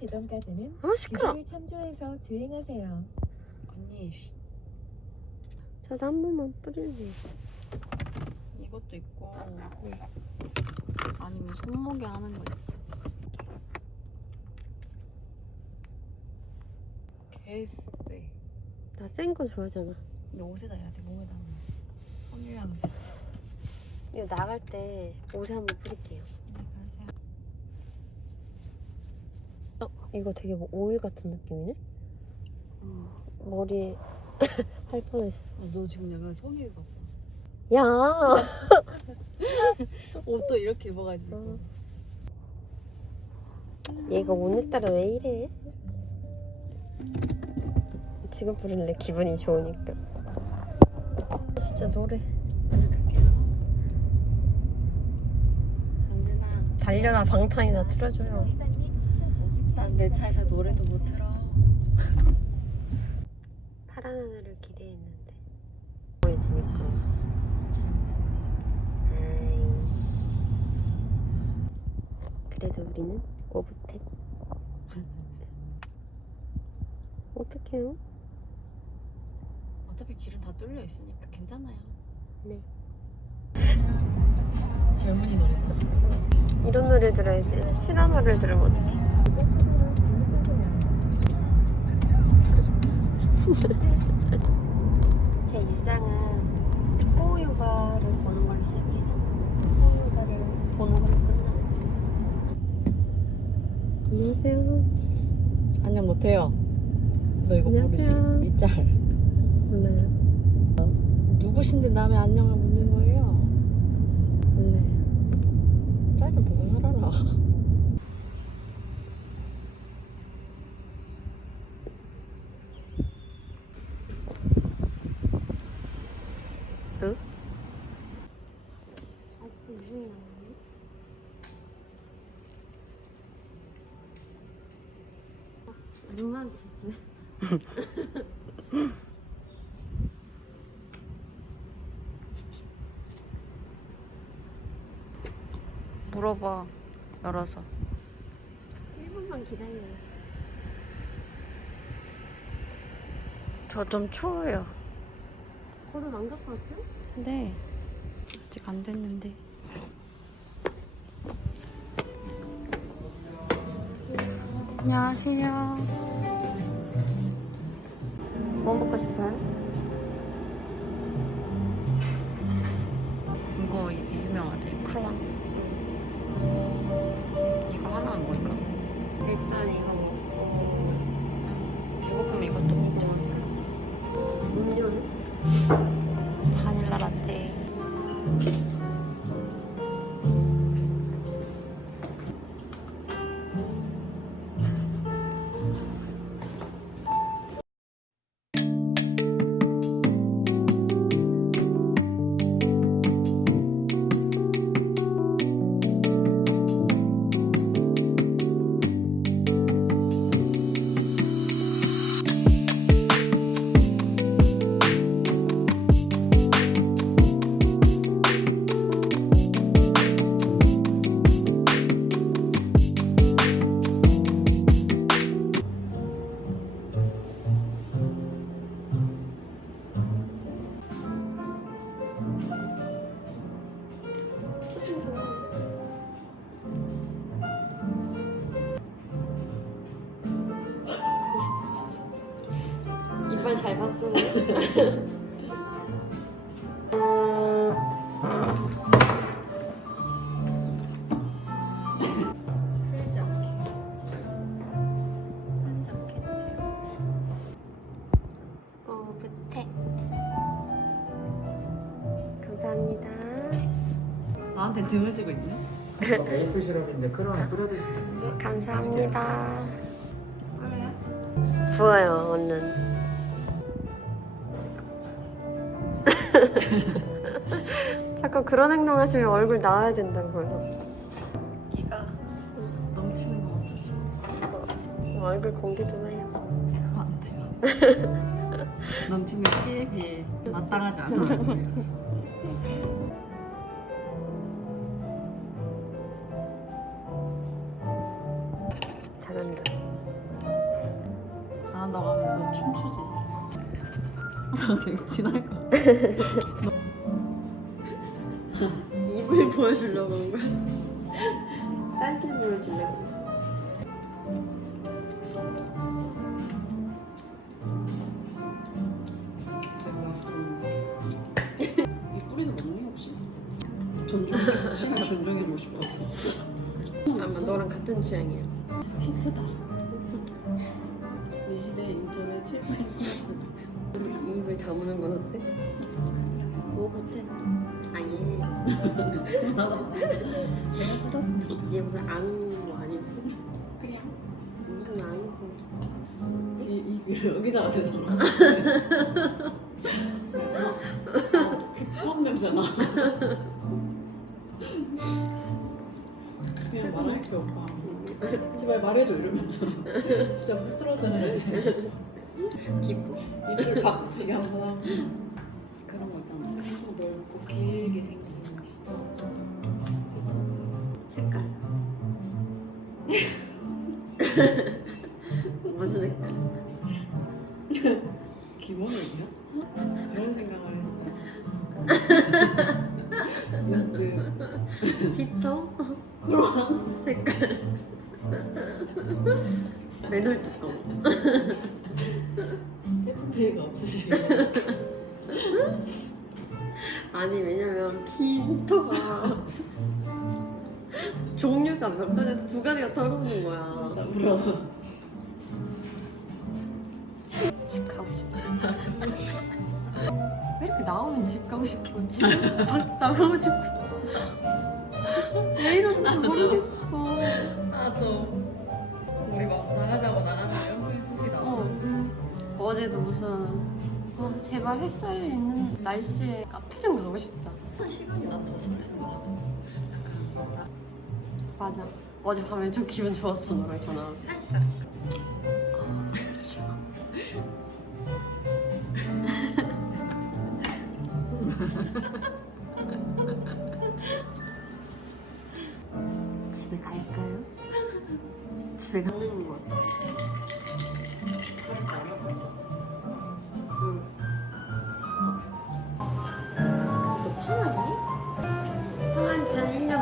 지점까지는 시끄러. 지도를 참조해서 주행하세요. 언니, 쉿. 저도 한 번만 뿌리면 이것도 있고 아니면 손목에 하는 거 있어. 개쎄. 나 센 거 좋아하잖아. 근데 옷에다 해야 돼. 몸에다 하면 섬유향수. 이거 나갈 때 옷에 한번 뿌릴게요. 네, 그러세요. 이거 되게 뭐 오일 같은 느낌이네? 머리에 할 뻔했어. 너 지금 약간 송이 같다. 야! 옷도 이렇게 입어가지고. 얘가 오늘따라 왜 이래? 지금 부를래, 기분이 좋으니까. 진짜 노래. 현진아, 달려라 방탄이나 틀어줘요. 난 내 차에서 노래도 못 틀어. 파란 하늘을 기대했는데 보여지니까. 아이씨. 그래도 우리는 오브텍. 어떡해요? 어차피 길은 다 뚫려 있으니까 괜찮아요. 네. 젊은이 노래. 이런 노래 들어야지. 신화 노래를 들으면 어떡해. 제 일상은 호요가를 보는 걸로 시작해서 호요가를 보는 걸로 끝나요. 안녕하세요. 안녕 못해요. 너 이거 안녕하세요. 모르지? 이 짤. 몰라요. 누구신데 남의 안녕을 묻는 거예요? 몰라요. 짤을 보고 살아라. 응? 아직도 유행이 안 나네. 눈만 쳤어요. 물어봐. 열어서. 1분만 기다려요. 저 좀 추워요. 겉옷 안 갖고 왔어요? 네. 아직 안 됐는데. 안녕하세요. 뭐 먹고 싶어요? 이거 이게 유명하대. 크로왕. 이거 하나는 뭘까? 일단 이거 먹고 배고프면 이것도 먹자. 음료는? 바닐라 라떼. 이빨 잘 봤어요. 흘리지 않게. 흘리지 않게 해주세요. 오브텍. 감사합니다. 나한테 등을 찌고 있네? 메이플 시럽인데 크로나 뿌려 드실 텐데. 감사합니다. 그래요? 부어요, 얼른. 자꾸 그런 행동 하시면 얼굴 나와야 된다고요. 기가 넘치는 건 어쩔 수 없어. 얼굴 공개 좀 해요. 그거 안 돼요. 넘치는 피에 비해 마땅하지 않아 얼굴이라서. 잘한다. 잘한다고 하면 너 춤추지. 나 근데 이거 지날 거. 입을 보여주려고 한 거야? 딸기 보여주려고. 이 뿌리는 먹니 혹시? 시간 존중해주고 싶어서. 아마 너랑 같은 취향이야. 히트다. 이 시대 인터넷 최고의 입을 다무는 건 어때? 뭐 못해? 아니 내가 뜯었어. 얘 무슨 앙뭐 아니었어? 그냥 무슨 앙이고. 이 여기다가 대잖아. 급한 냄새나. 그냥 말할게 오빠. 제발 말해줘 이러면서 진짜 못 들어주네. 기뻐. 입을 박치게 한번 하고 그런 거 있잖아. 또 넓고 길게 생긴 색깔. 무슨 색깔? 기본이야? 그런 생각을 했어요. 문득 히터? 그럼 색깔. 맨홀 뚜껑. 피해가 없으시고 아니 왜냐면 히터가 종류가 몇 가지, 두 가지가 털어오는 거야. 나 울어. 집 가고 싶어. 왜 이렇게 나오면 집 가고 싶고 집에서 밖 나가고 싶고 왜 이러는지 모르겠어. 나도 우리 막 나가자고 나가는 소식 나왔어. 어제도 무슨 제발 햇살 있는 날씨에 카페장 가고 싶다. 시간이 나도 잘해. 맞아. 어제 밤에 좀 기분 좋았어 너랑 전화. 살짝. 집에 갈까요? 집에 가는 거 같아. 응. 너 파마니? 파마한 지 한 1년.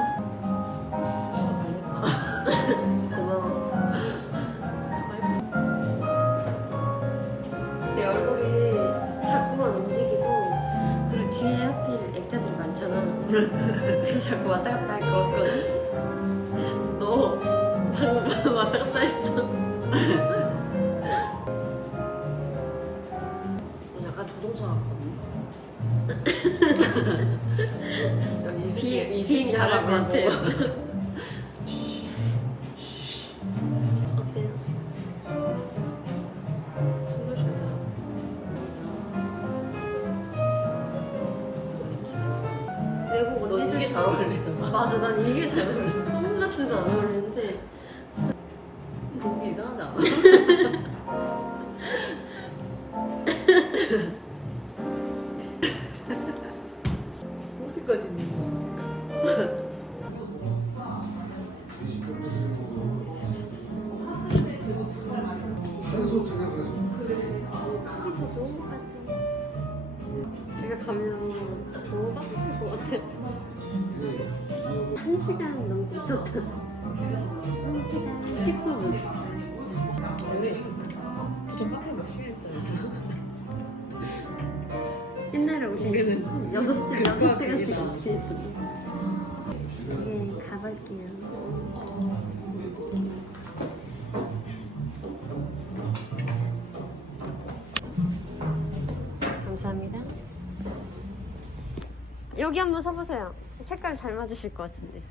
고마워. 내 얼굴이 자꾸만 움직이고 그리고 뒤에 하필 액자들이 많잖아. 그래서 자꾸 왔다 갔다 할 것 같거든. 너 방금 왔다 갔다 했어. 약간 조종사 같거든. 비행 잘할 것 같아요. 어때요? 외국 너 언니들 이게 잘 어울리더라. 맞아, 난 이게 잘 어울려. 선글라스도 안 어울리는데 보기 이상하지 않아? 어디까지 있는 거야? 집이 더 좋은 것 같아. 집에 가면 너무 따뜻할 것 같아. 1시간 넘게 있었다. 1시간 10분. 원래 있었어. 보통 카페 몇 시간 있어요? 옛날에 우리 우리는 6시간씩 어떻게 했어? 집에 가볼게요. 감사합니다. 여기 한번 서보세요. 색깔이 잘 맞으실 것 같은데.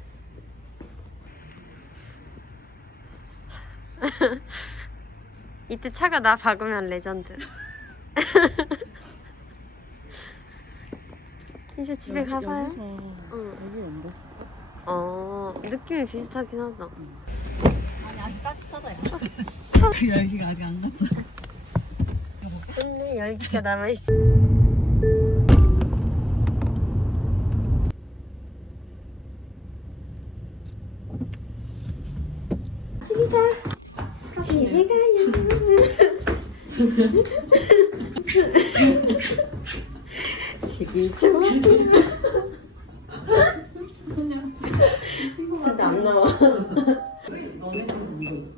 이때 차가 나 박으면 레전드. 이제 집에 가봐요. 여기서 여기 옮겼어. 느낌이 비슷하긴 하다. 아니 아직 따뜻하다 야. 참. 그 열기가 아직 안 갔다. 좋네, 열기가 남아있어. 집이다. 집에 가요. 집이 좋아. 근데 안 나와. 너네 집은 이거 있어.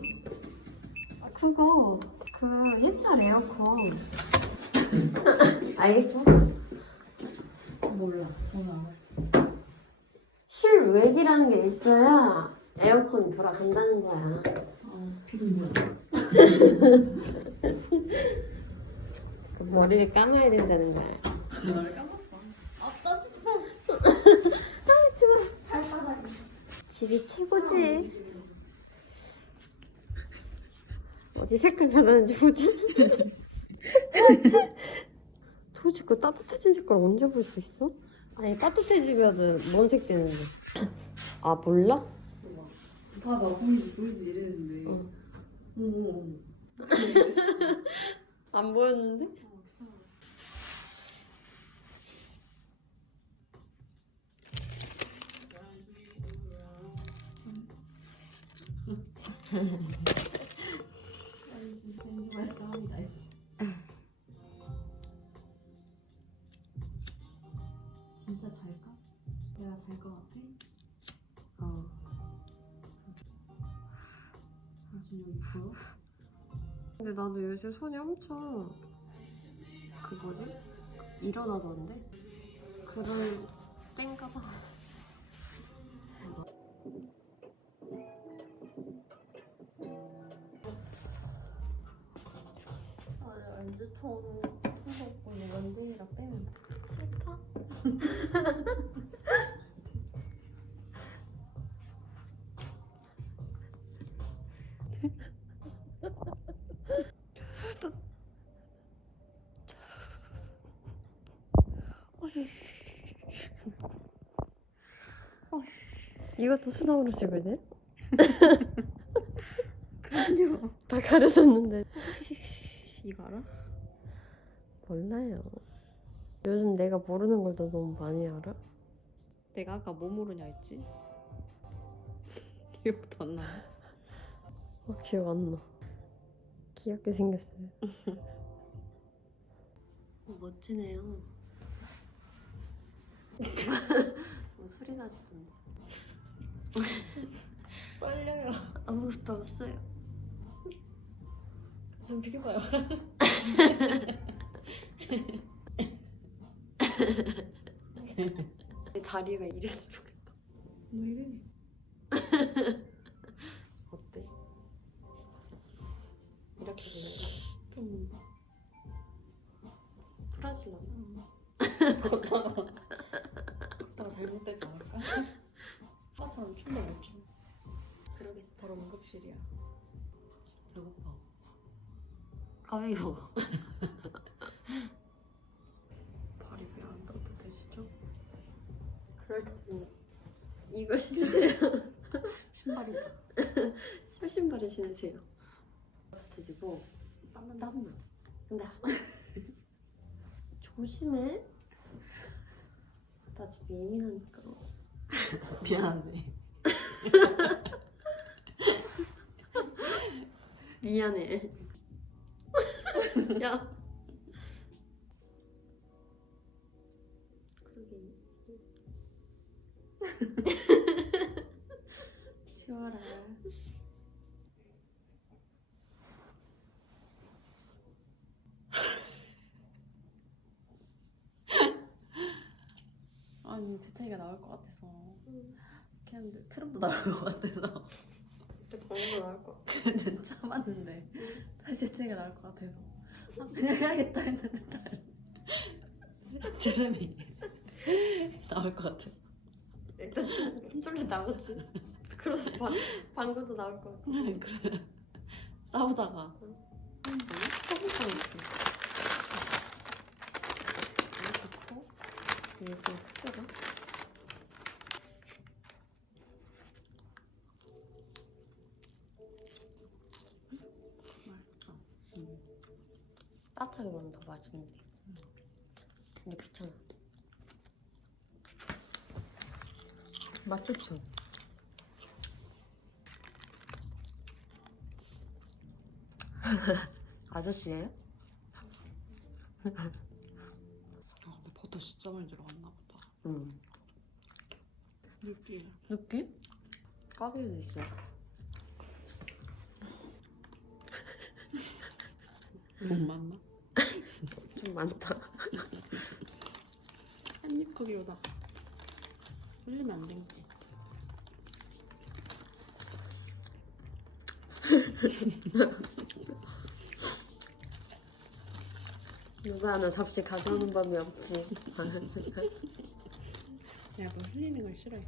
그거 그 옛날 에어컨. 알겠어? 몰라. 오늘 알았어. 실외기라는 게 있어야 에어컨이 돌아간다는 거야. 비밀. 그 머리를 감아야 된다는 거야. 널 까먹었어. 집이 최고지. 어디 색깔 변하는지 보지? 도대체 그 따뜻해진 색깔 언제 볼 수 있어? 아니 따뜻해지면은 뭔 색 되는데? 아 몰라? 봐봐 보이지 이랬는데. 어. 어머. 안 보였는데? 왠지 말싸움이다 씨. 진짜 잘까? 내가 잘 것 같아? 어. 아 지금 여기 보여? 근데 나도 요새 손이 엄청 그 뭐지? 일어나던데? 그럴 땐가 봐. 아니 안주통은 무섭고 면등이라 빼면 싫다? 이것도 수동으로 찍어야 돼? 그럼요. 다 가려졌는데. 이거 알아? 몰라요. 요즘 내가 모르는 걸 너 너무 많이 알아? 내가 아까 뭐 모르냐 했지? 기억도 안 나. 기억 안 나. 귀엽게 생겼어요. 멋지네요. 뭐 소리 나시던데. 떨려요. 아무것도 없어요. 좀 비켜봐요. 내 다리가 이랬으면 좋겠다. 너 이래? 어때? 이렇게 되는 좀 풀어지려나? 걷다가 잘못되지 않을까? 아처럼 춤도 못 춰. 그러게. 바로 응급실이야. 배고파. 가위 먹어. 발이 왜 안 따뜻해지죠? 그럴 땐 이걸 신으세요. 신발이다. 설신발을 신으세요. 따뜻해지고 땀나. 근데 조심해. 나 좀 예민하니까. 미안해. 미안해. 야. 그러게. 치워라. 아니 재채기가 나올 것 같아서 이렇게 했는데 트럼도 나올 것 같아서 진짜 방금 나올 것 같아. 근데 참았는데 다시 재채기가 나올 것 같아서 아, 그냥 해야겠다 했는데 다시 제레미 나올 것 같아서 일단 좀 쫄래 나오지. 그래서 방구도 나올 것 같아. 그래 싸우다가 소금빵 있어. 이렇게 코, 그리고 콧대가. 따뜻하게 먹으면 더 맛있는데. 근데 귀찮아. 맛 좋죠? 아저씨예요? 근데 버터 진짜 많이 들어갔나 보다. 응. 느끼해. 느낌? 까비도 있어. 너무 많나? 좀 많다. 한입 크기보다 흘리면 안 되지. 누가 하나 접시 가져오는 법이 없지. 내가 뭐 흘리는 걸 싫어해.